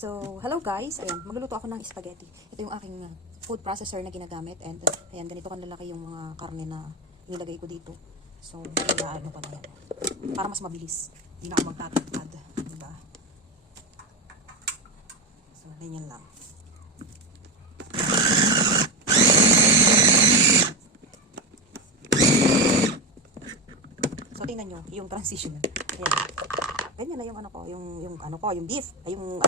So, hello guys. Ayan, magluluto ako ng spaghetti. Ito yung aking food processor na ginagamit. And, ayan, ganito kanlalaki yung mga karne na nilagay ko dito. So, kaya ano pa na yan. Para mas mabilis. Hindi na ako magtatagpad. Diba? So, ganyan lang. So, tingnan nyo, yung transition. Ayan. Ganyan na yung ano ko, yung beef, ay yung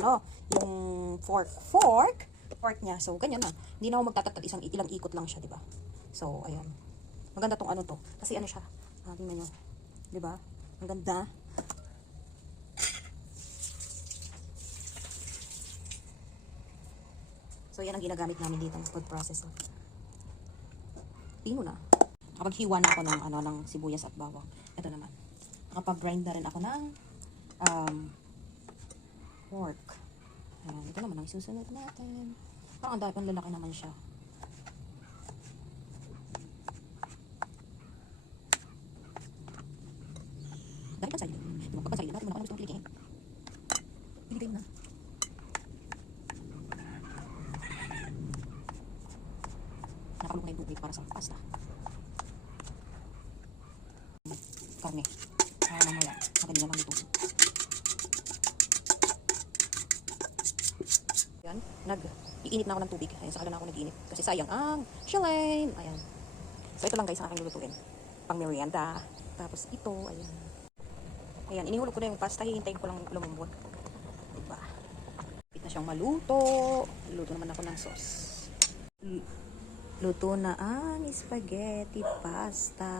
fork niya. So, ganyan na. Hindi na ako magtatatad, ilang ikot lang siya, di ba? So, ayan. Maganda tong ano to. Kasi ano siya, tingnan nyo. Di ba? Ang ganda. So, yan ang ginagamit namin dito, food processor. Tino na. Nakapaghiwa na ako ng sibuyas at bawang. Ito naman. Nakapag-grind na rin ako ng pork. Ayan, ito naman ang susunod natin. Parang ang dahil lalaki naman siya. Dahil pansay. Pansay natin mo na gusto mong pilikin. Piligay mo na. Nakakulong na yung tubig para sa pasta. Karne. Mamaya. Madali na lang dito. Ayan. Nag-iinit na ako ng tubig. Ayan, saka na ako nag-iinit. Kasi sayang ang shellane. Ayan. So, ito lang guys ang aking lulutuin. Pang merienda. Tapos ito. Ayan. Ayan. Inihulog ko na yung pasta. Hihintayin ko lang lumambot. Diba? Pit na siyang maluto. Luto naman ako ng sauce. Luto na ang spaghetti pasta.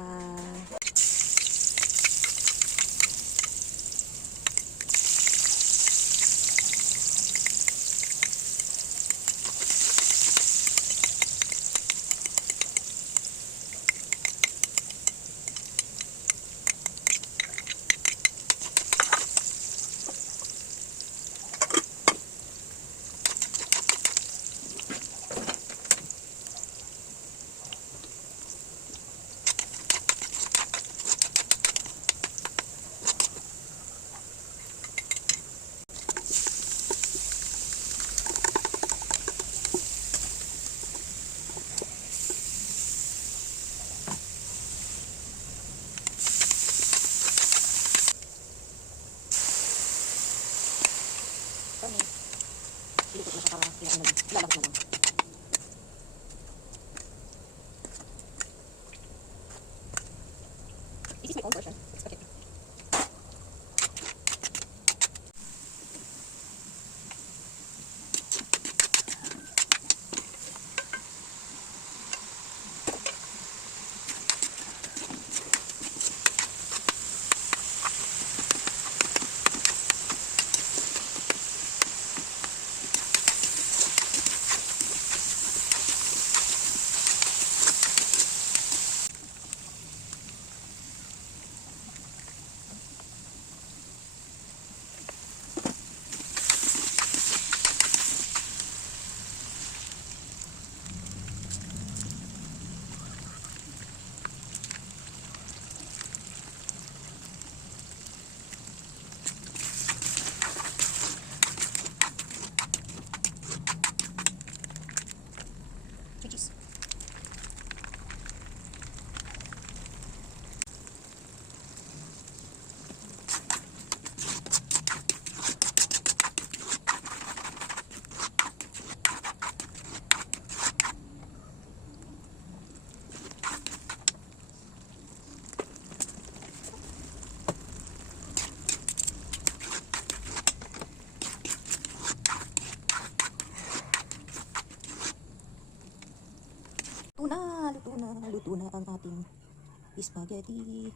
Silikot na siya para lalabas na lang. This is my own version. Okay. Cheese. Luto na ang ating spaghetti.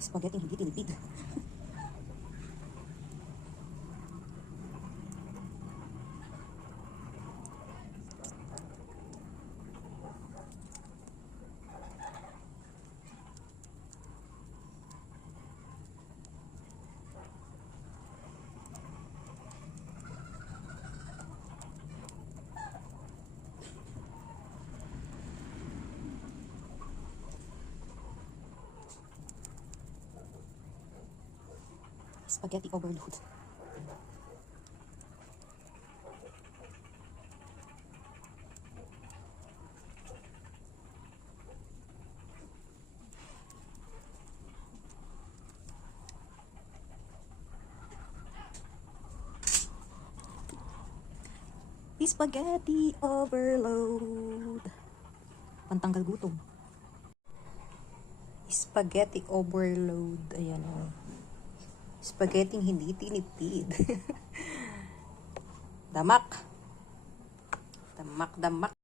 Spaghetti hindi tinipid. Spaghetti overload. Spaghetti overload. Pantanggal gutom. Spaghetti overload. Ayan o. Spaghetti hindi tinipid. Damak. Damak, damak.